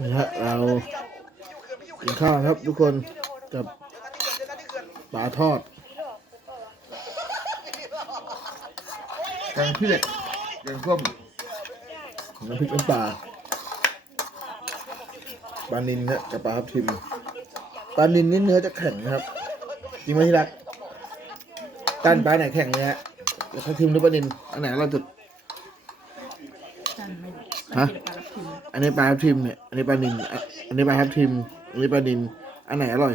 นี่ฮะเรากินข้าวครับทุกคนกับปลาทอดแกงเพี้ยแกงส้มน้ำพริกน้ำปลาปลานินฮะกับปลาทับทิมปลานินนี่เนื้อจะแข็งครับจริงไหมที่รักตันปลาไหนแข็งเนี่ยฮะทับทิมหรือปลานินอันไหนอร่อยสุดฮะ อันนี้ปลาทับทิมเนี่ย อันนี้ปลานินอะอันนี้ปลาทับทิม อันนี้ปลานินอันไหนอร่อย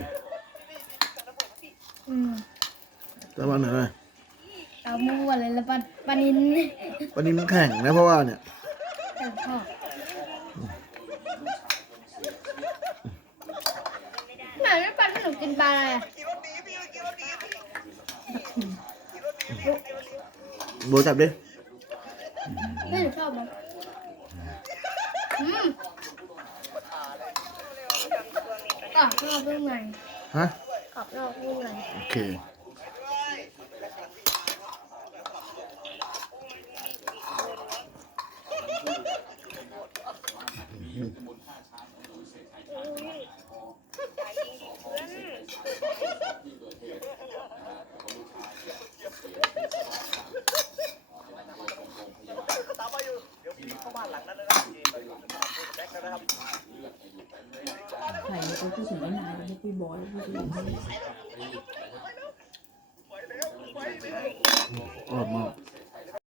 อืมแต่ว่าอันไหนอร่อยเอามั่วเลยแล้วปลาปลานินปลานินมันแข็งนะเพราะว่าเนี่ยแต่ชอบหนาไม่ปลาขนมกินปลาอะไรอะโบจับดิไม่หนูชอบมันอืม กรอบนอกนุ่มในฮะกรอบนอกนุ่มใน โอเค ใส่ในตัวผู้ถึงไม่นานไม่บอยไม่คุยอร่อยมาก